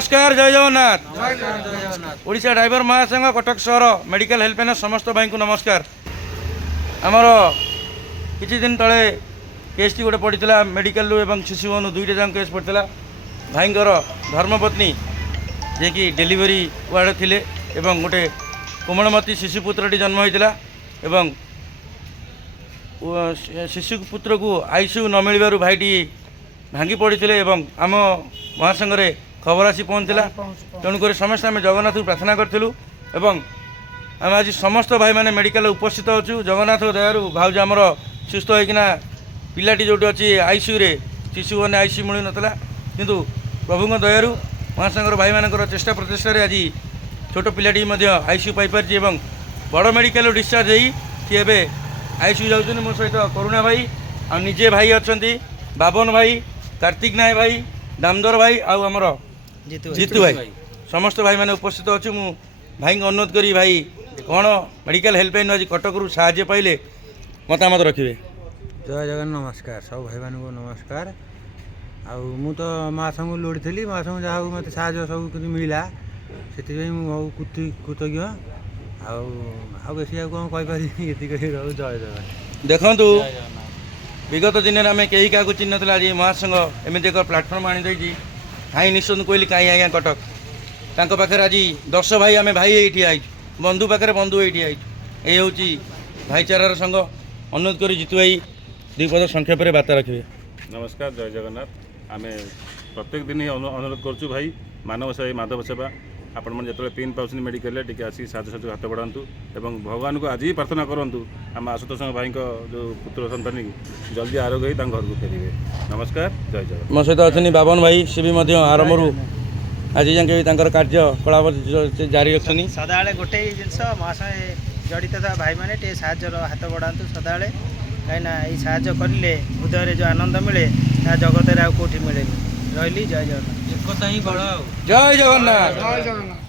नमस्कार जय जगन्नाथ। ओडिशा ड्राइवर महासंघ कटक सहर मेडिकल हेल्पलाइन समस्त भाई को नमस्कार। आमर किछि दिन तले केस टी गोटे पड़ा मेडिकल एवं शिशु भवन दुईटा जाक केस पड़ा। भाईंकर धर्मपत्नी जे कि डेलीवरी वार्ड थिले एवं गोटे कोमलमती शिशुपुत्रटी जन्म होता एवं शिशुपुत्र को आईसीयू न मिलवर भाईटी भांगी पड़ते एवं आम महासंघ खबर आसी पहुँचला। तेणुक समस्त आम जगन्नाथ को प्रार्थना करूँ एवं आम आज समस्त भाई मैंने मेडिकल उपस्थित अच्छु। जगन्नाथ दयारू भाउज आमर सुस्थ होना पिलाटी जो अच्छी आईसीयू रे शिशु भवन आईसीयू मिल नाला किंतु प्रभु दयारू महासंघर भाई मान चेष्टा प्रचेषा आज छोट पिलाटी आईसीयू पाई बड़ मेडिकल डिस्चार्ज होते आईसीयू जाऊँ। मो सहित करुणा भाई आ निजे भाई अच्छा बाबन भाई कार्तिक नाय भाई दामोदर भाई आमर जीतू भाई समस्त भाई मैंने उपस्थित अच्छे। मु भाई को अनुरोध करी भाई कौन मेडिकल हेल्पलाइन आज कटक साहाय्य पाइले मतामत रखिए। जय जगन नमस्कार सब भाई मान को नमस्कार। मु तो महासंघ लोड़ी थी महासंघ जहाँ मत साहय सब कुछ मिला से कृतज्ञ बेसी कौन कहीपर ये जय जगन। देखु विगत दिन में आम कहीं क्या चिन्ह था आज महासंघ एमती एक प्लाटफर्म आनी हाई निश्चंद कहली कहीं आज्ञा कटक तांको पाखे आज 10 भाई आम भाई ये आई बंधु पाखे बंधु ये आई ये हूँ भाईचारार संघ। अनुरोध कर जीतू भाई दुपद संक्षेप में बार्ता रखिए। नमस्कार जय जगन्नाथ। आम प्रत्येक दिन ही अनुरोध करुँ भाई मानव सेवा माधव सेवा आपण मैंने जो पेन पाँच मेडिकल टी आसिक साहय हाथ बढ़ातु और भगवान को आज ही प्रार्थना करूँ आम आशुतोष भाई जो पुत्र संतानी जल्दी आरोग्य हो घर को फेरे। नमस्कार जय जगन्नाथ। मो सहित अच्छे बाबन भाई सी भी आरंभ आज जाके कार्यकलाप जारी रखनी सदा गोटे जिनस महासंघ जड़ित था भाई मैंने साहय हाथ बढ़ातु सदा कहीं साहय करें हृदय जो आनंद मिले जगत कौटी मिले रही। जय जगन्नाथ। जय जगन्नाथ।